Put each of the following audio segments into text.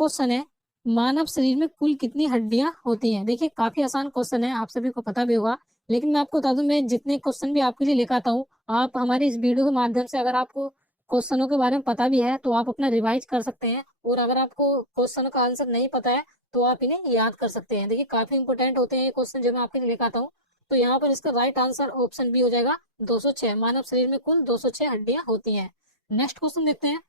Question है, मानव शरीर में कुल कितनी हड्डियां होती हैं। देखिए काफी आसान क्वेश्चन है, आप सभी को पता भी होगा, लेकिन मैं आपको बता दूं, मैं जितने क्वेश्चन भी आपके लिए लेकर आता हूँ, आप हमारे इस वीडियो के माध्यम से अगर आपको क्वेश्चनों के बारे में पता भी है तो आप अपना रिवाइज कर सकते हैं, और अगर आपको क्वेश्चनों का आंसर नहीं पता है तो आप इन्हें याद कर सकते हैं। देखिए काफी इंपोर्टेंट होते हैं ये क्वेश्चन जो मैं आपके लिए लेकर आता हूँ। तो यहाँ पर इसका राइट आंसर ऑप्शन बी हो जाएगा 206। मानव शरीर में कुल 206 हड्डियां होती हैं। नेक्स्ट क्वेश्चन देखते हैं,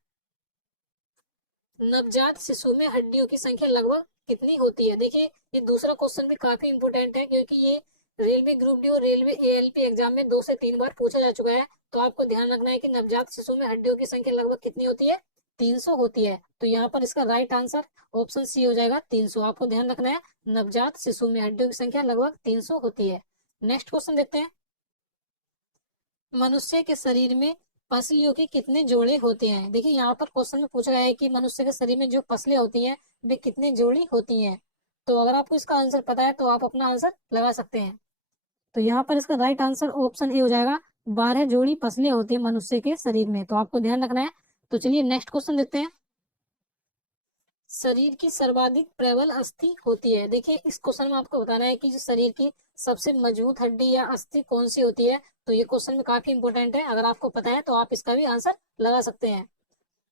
नवजात शिशु में हड्डियों की संख्या लगभग कितनी होती है। देखिए ये दूसरा क्वेश्चन भी काफी इंपोर्टेंट है, क्योंकि ये रेलवे ग्रुप डी और रेलवे एएलपी एग्जाम में 2 से 3 बार पूछा जा चुका है। तो आपको ध्यान रखना है कि नवजात शिशु में हड्डियों की संख्या लगभग कितनी होती है, 300 होती है। तो यहाँ पर इसका राइट आंसर ऑप्शन सी हो जाएगा 300। आपको ध्यान रखना है, नवजात शिशु में हड्डियों की संख्या लगभग 300 होती है। नेक्स्ट क्वेश्चन देखते हैं, मनुष्य के शरीर में पसलियों के कितने जोड़े होते हैं। देखिए यहाँ पर क्वेश्चन में पूछा गया है कि मनुष्य के शरीर में जो पसलियां होती हैं वे कितने जोड़ी होती हैं। तो अगर आपको इसका आंसर पता है तो आप अपना आंसर लगा सकते हैं। तो यहाँ पर इसका राइट आंसर ऑप्शन ए हो जाएगा, 12 जोड़ी पसलियां होती है मनुष्य के शरीर में। तो आपको ध्यान रखना है। तो चलिए नेक्स्ट क्वेश्चन देखते हैं, शरीर की सर्वाधिक प्रबल अस्थि होती है। देखिए इस क्वेश्चन में आपको बताना है कि जो शरीर की सबसे मजबूत हड्डी या अस्थि कौन सी होती है। तो ये क्वेश्चन में काफी इंपोर्टेंट है, अगर आपको पता है तो आप इसका भी आंसर लगा सकते हैं।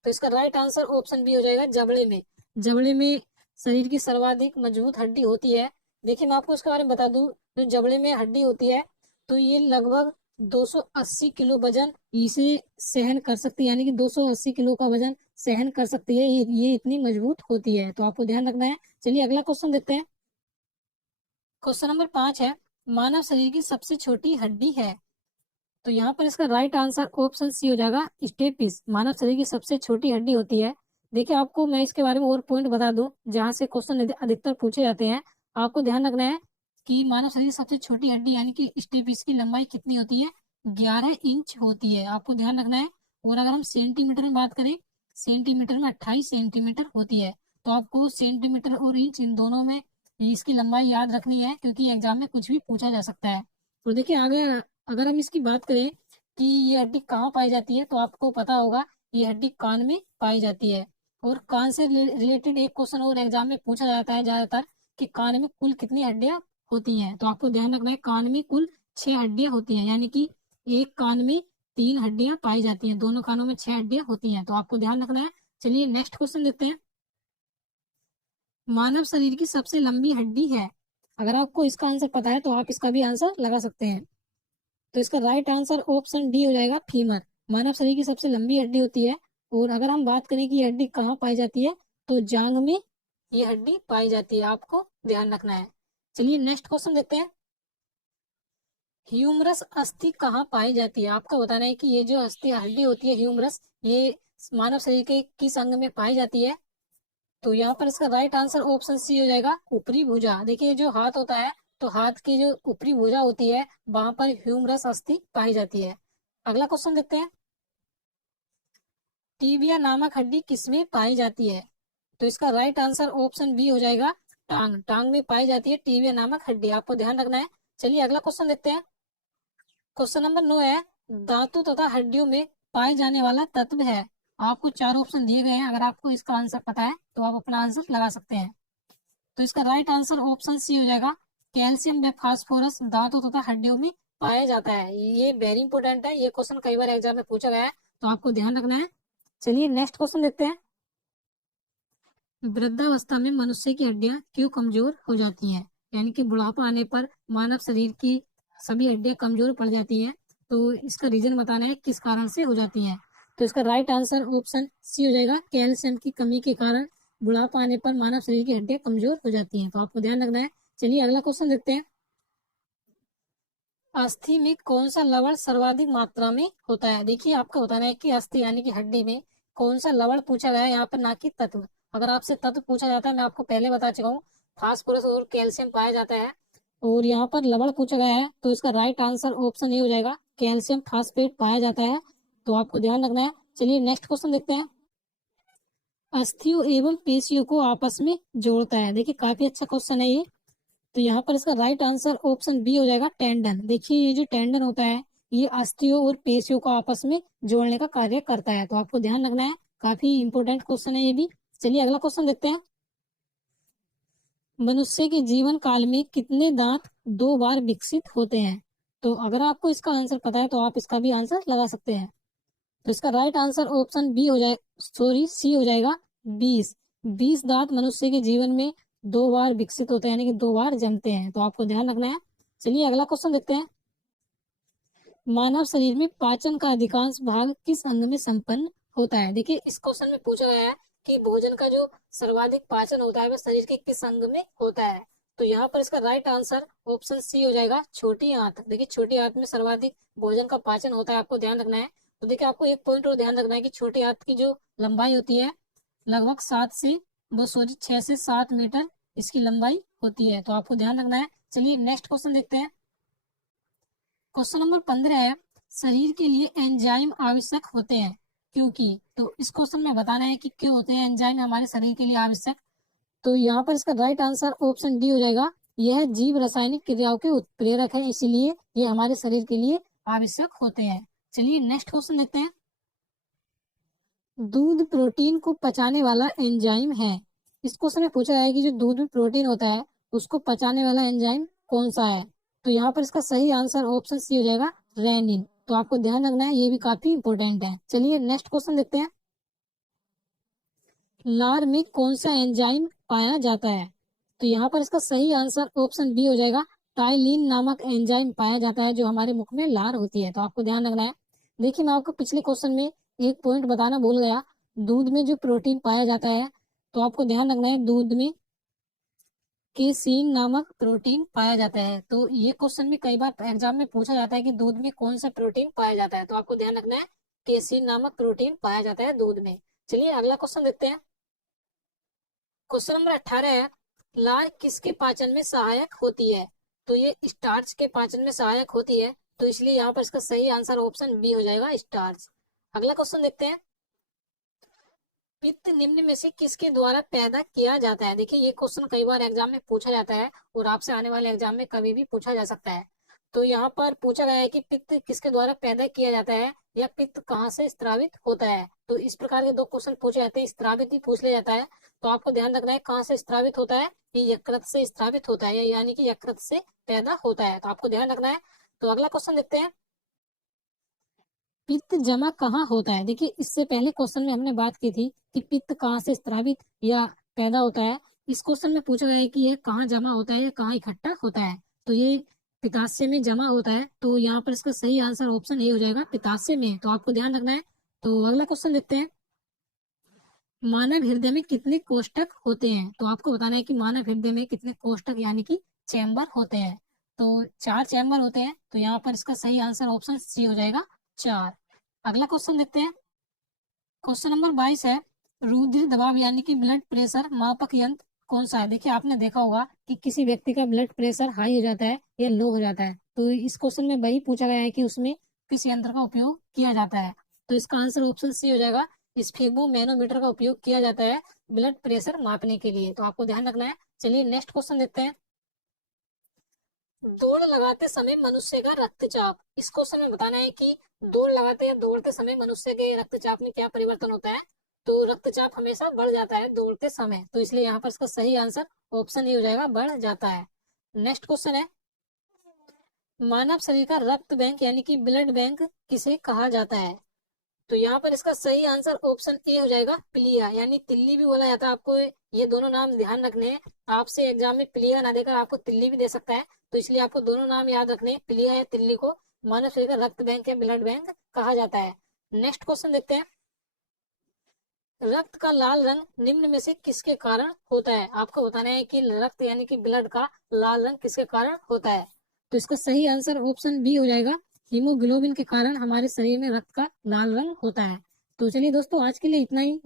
तो इसका राइट आंसर ऑप्शन बी हो जाएगा, जबड़े में। जबड़े में शरीर की सर्वाधिक मजबूत हड्डी होती है। देखिए मैं आपको इसके बारे में बता दूं, जो जबड़े में हड्डी होती है तो ये लगभग 280 किलो वजन इसे सहन कर सकती है, यानी कि 280 किलो का वजन सहन कर सकती है। ये इतनी मजबूत होती है। तो आपको ध्यान रखना है। चलिए अगला क्वेश्चन देखते हैं, क्वेश्चन नंबर 5 है, मानव शरीर की सबसे छोटी हड्डी है। तो यहाँ पर इसका राइट आंसर ऑप्शन सी हो जाएगा, स्टेपिस। मानव शरीर की सबसे छोटी हड्डी होती है। देखिए आपको मैं इसके बारे में और पॉइंट बता दूं जहाँ से क्वेश्चन अधिकतर पूछे जाते हैं। आपको ध्यान रखना है कि मानव शरीर की सबसे छोटी हड्डी यानी कि स्टेपिस की लंबाई कितनी होती है, 11 इंच होती है। आपको ध्यान रखना है। और अगर हम सेंटीमीटर में बात करें, सेंटीमीटर में 28 सेंटीमीटर होती है। तो आपको सेंटीमीटर और इंच इन दोनों में इसकी लंबाई याद रखनी है, क्योंकि एग्जाम में कुछ भी पूछा जा सकता है। तो देखिए आगे अगर हम इसकी बात करें कि ये हड्डी कहाँ पाई जाती है, तो आपको पता होगा ये हड्डी कान में पाई जाती है। और कान से रिलेटेड एक क्वेश्चन और एग्जाम में पूछा जाता है ज्यादातर, कि कान में कुल कितनी हड्डियां होती हैं। तो आपको ध्यान रखना है, कान में कुल 6 हड्डियां होती हैं, यानी कि एक कान में 3 हड्डियां पाई जाती हैं, दोनों कानों में 6 हड्डियां होती हैं। तो आपको ध्यान रखना है। चलिए नेक्स्ट क्वेश्चन देखते हैं, मानव शरीर की सबसे लंबी हड्डी है। अगर आपको इसका आंसर पता है तो आप इसका भी आंसर लगा सकते हैं। तो इसका राइट आंसर ऑप्शन डी हो जाएगा, फीमर। मानव शरीर की सबसे लंबी हड्डी होती है। और अगर हम बात करें कि ये हड्डी कहाँ पाई जाती है, तो जांग में ये हड्डी पाई जाती है। आपको ध्यान रखना है। चलिए नेक्स्ट क्वेश्चन देखते हैं, ह्यूमरस अस्थि कहाँ पाई जाती है। आपको बताना है कि ये जो अस्थि हड्डी होती है ह्यूमरस, ये मानव शरीर के किस अंग में पाई जाती है। तो यहाँ पर इसका राइट आंसर ऑप्शन सी हो जाएगा, ऊपरी भुजा। देखिए जो हाथ होता है, तो हाथ की जो ऊपरी भुजा होती है वहां पर ह्यूमरस अस्थि पाई जाती है। अगला क्वेश्चन देखते हैं, टीबिया नामक हड्डी किसमें पाई जाती है। तो इसका राइट आंसर ऑप्शन बी हो जाएगा, टांग। टांग में पाई जाती है टीबिया नामक हड्डी। आपको ध्यान रखना है। चलिए अगला क्वेश्चन देखते हैं, क्वेश्चन नंबर 9 है, धातु तथा हड्डियों में पाए जाने वाला तत्व है। आपको 4 ऑप्शन दिए गए हैं, अगर आपको इसका आंसर पता है तो आप अपना आंसर लगा सकते हैं। तो इसका राइट आंसर ऑप्शन सी हो जाएगा, कैल्शियम व फास्फोरस धातु तथा हड्डियों में पाया जाता है। ये वेरी इंपोर्टेंट है, ये क्वेश्चन कई बार एग्जाम में पूछा गया है, तो आपको ध्यान रखना है। चलिए नेक्स्ट क्वेश्चन देखते हैं, वृद्धावस्था में मनुष्य की हड्डियां क्यों कमजोर हो जाती हैं। यानी कि बुढ़ापा आने पर मानव शरीर की सभी हड्डियां कमजोर पड़ जाती हैं। तो इसका रीजन बताना है किस कारण से हो जाती हैं। तो इसका राइट आंसर ऑप्शन सी हो जाएगा, कैल्शियम की कमी के कारण बुढ़ापा आने पर मानव शरीर की हड्डियां कमजोर हो जाती हैं। तो आपको ध्यान रखना है। चलिए अगला क्वेश्चन देखते हैं, अस्थि में कौन सा लवण सर्वाधिक मात्रा में होता है। देखिए आपको बताना है कि अस्थि यानी कि हड्डी में कौन सा लवण पूछा गया है यहाँ पर, ना कि तत्व। अगर आपसे तत्व पूछा जाता है, मैं आपको पहले बता चुका हूँ, फास्फोरस और कैल्शियम पाया जाता है। और यहाँ पर लवण पूछा गया है, तो इसका राइट आंसर ऑप्शन ए हो जाएगा, कैल्शियम फास्फेट पाया जाता है। तो आपको ध्यान रखना है। चलिए नेक्स्ट क्वेश्चन देखते हैं, अस्थियों एवं पेशियों को आपस में जोड़ता है। देखिए काफी अच्छा क्वेश्चन है ये। तो यहाँ पर इसका राइट आंसर ऑप्शन बी हो जाएगा, टेंडन। देखिए ये जो टेंडन होता है, ये अस्थियों और पेशियों को आपस में जोड़ने का कार्य करता है। तो आपको ध्यान रखना है, काफी इंपोर्टेंट क्वेश्चन है ये भी। चलिए अगला क्वेश्चन देखते हैं, मनुष्य के जीवन काल में कितने दांत 2 बार विकसित होते हैं? तो अगर आपको इसका आंसर पता है तो आप इसका भी आंसर लगा सकते हैं। तो इसका राइट आंसर ऑप्शन बी हो जाए, सॉरी सी हो जाएगा 20। 20 दांत मनुष्य के जीवन में 2 बार विकसित होते हैं, यानी कि 2 बार जमते हैं। तो आपको ध्यान रखना है। चलिए अगला क्वेश्चन देखते हैं। मानव शरीर में पाचन का अधिकांश भाग किस अंग में संपन्न होता है? देखिए इस क्वेश्चन में पूछा गया है कि भोजन का जो सर्वाधिक पाचन होता है वह शरीर के किस अंग में होता है? तो यहाँ पर इसका राइट आंसर ऑप्शन सी हो जाएगा, छोटी आंत। देखिए छोटी आंत में सर्वाधिक भोजन का पाचन होता है, आपको ध्यान रखना है। तो देखिए आपको एक पॉइंट और ध्यान रखना है कि छोटी आंत की जो लंबाई होती है लगभग 6 से 7 मीटर इसकी लंबाई होती है। तो आपको ध्यान रखना है। चलिए नेक्स्ट क्वेश्चन देखते हैं। क्वेश्चन नंबर 15 है, शरीर के लिए एंजाइम आवश्यक होते हैं क्योंकि? तो इस क्वेश्चन में बताना है कि क्यों होते हैं एंजाइम हमारे शरीर के लिए आवश्यक। तो यहाँ पर इसका राइट आंसर ऑप्शन डी हो जाएगा, यह जीव रासायनिक क्रियाओं के उत्प्रेरक है, इसीलिए ये हमारे शरीर के लिए आवश्यक होते हैं। चलिए नेक्स्ट क्वेश्चन देखते हैं। दूध प्रोटीन को पचाने वाला एंजाइम है। इस क्वेश्चन में पूछा है कि जो दूध में प्रोटीन होता है उसको पचाने वाला एंजाइम कौन सा है? तो यहाँ पर इसका सही आंसर ऑप्शन सी हो जाएगा, रेनिन। तो आपको ध्यान रखना है, ये भी काफी इंपॉर्टेंट है। चलिए नेक्स्ट क्वेश्चन देखते हैं। लार में कौन सा एंजाइम पाया जाता है? तो यहाँ पर इसका सही आंसर ऑप्शन बी हो जाएगा, टाइलिन नामक एंजाइम पाया जाता है जो हमारे मुख में लार होती है। तो आपको ध्यान रखना है। देखिए मैं आपको पिछले क्वेश्चन में एक पॉइंट बताना भूल गया, दूध में जो प्रोटीन पाया जाता है, तो आपको ध्यान रखना है दूध में केसीन नामक प्रोटीन पाया जाता है। तो ये क्वेश्चन में कई बार एग्जाम में पूछा जाता है कि दूध में कौन सा प्रोटीन पाया जाता है, तो आपको ध्यान रखना है केसीन नामक प्रोटीन पाया जाता है दूध में। चलिए अगला क्वेश्चन देखते हैं। क्वेश्चन नंबर 18 है, लार किसके पाचन में सहायक होती है? तो ये स्टार्च के पाचन में सहायक होती है, तो इसलिए यहाँ पर इसका सही आंसर ऑप्शन बी हो जाएगा, स्टार्च। अगला क्वेश्चन देखते हैं। पित्त निम्न में से किसके द्वारा पैदा किया जाता है? देखिए ये क्वेश्चन कई बार एग्जाम में पूछा जाता है और आपसे आने वाले एग्जाम में कभी भी पूछा जा सकता है। तो यहाँ पर पूछा गया है कि पित्त किसके द्वारा पैदा किया जाता है या पित्त कहाँ से स्त्रावित होता है। तो इस प्रकार के दो क्वेश्चन पूछे जाते हैं, स्त्रावित ही पूछ लिया जाता है। तो आपको ध्यान रखना है कहाँ से स्त्रावित होता है, ये यकृत से स्त्रावित होता है, यानी कि यकृत से पैदा होता है। तो आपको ध्यान रखना है। तो अगला क्वेश्चन देखते हैं। पित्त जमा कहाँ होता है? देखिए इससे पहले क्वेश्चन में हमने बात की थी कि पित्त कहाँ से स्रावित या पैदा होता है। इस क्वेश्चन में पूछा गया है कि ये कहाँ जमा होता है या कहाँ इकट्ठा होता है। तो ये पित्ताशय में जमा होता है, तो यहाँ पर इसका सही आंसर ऑप्शन ए हो जाएगा, पित्ताशय में। तो आपको ध्यान रखना है। तो अगला क्वेश्चन देखते हैं। मानव हृदय में कितने कोष्ठक होते हैं? तो आपको बताना है कि मानव हृदय में कितने कोष्ठक यानी कि चैम्बर होते हैं। तो 4 चैम्बर होते हैं, तो यहाँ पर इसका सही आंसर ऑप्शन सी हो जाएगा, 4। अगला क्वेश्चन देखते हैं। क्वेश्चन नंबर 22 है, रुधिर दबाव यानी कि ब्लड प्रेशर मापक यंत्र कौन सा है? देखिए आपने देखा होगा कि किसी व्यक्ति का ब्लड प्रेशर हाई हो जाता है या लो हो जाता है, तो इस क्वेश्चन में वही पूछा गया है कि उसमें किस यंत्र का उपयोग किया जाता है। तो इसका आंसर ऑप्शन सी हो जाएगा, स्फेगमोमेनोमीटर का उपयोग किया जाता है ब्लड प्रेशर मापने के लिए। तो आपको ध्यान रखना है। चलिए नेक्स्ट क्वेश्चन देखते हैं। दौड़ लगाते समय मनुष्य का रक्तचाप, इस क्वेश्चन में बताना है कि दौड़ लगाते या दौड़ते समय मनुष्य के रक्तचाप में क्या परिवर्तन होता है? तो रक्तचाप हमेशा बढ़ जाता है दौड़ते समय, तो इसलिए यहाँ पर इसका सही आंसर ऑप्शन ए हो जाएगा, बढ़ जाता है। नेक्स्ट क्वेश्चन है, मानव शरीर का रक्त बैंक यानी कि ब्लड बैंक किसे कहा जाता है? तो यहाँ पर इसका सही आंसर ऑप्शन ए हो जाएगा, प्लिया, यानी तिल्ली भी बोला जाता है। आपको ये दोनों नाम ध्यान रखने हैं। आपसे एग्जाम में प्लिया ना देकर आपको तिल्ली भी दे सकता है, तो इसलिए आपको दोनों नाम याद रखने हैं, प्लिया या तिल्ली को मानव शरीर का रक्त बैंक या ब्लड बैंक कहा जाता है। नेक्स्ट क्वेश्चन देखते हैं। रक्त का लाल रंग निम्न में से किसके कारण होता है? आपको बताना है कि रक्त यानी कि ब्लड का लाल रंग किसके कारण होता है। तो इसका सही आंसर ऑप्शन बी हो जाएगा, हीमोग्लोबिन के कारण हमारे शरीर में रक्त का लाल रंग होता है। तो चलिए दोस्तों आज के लिए इतना ही।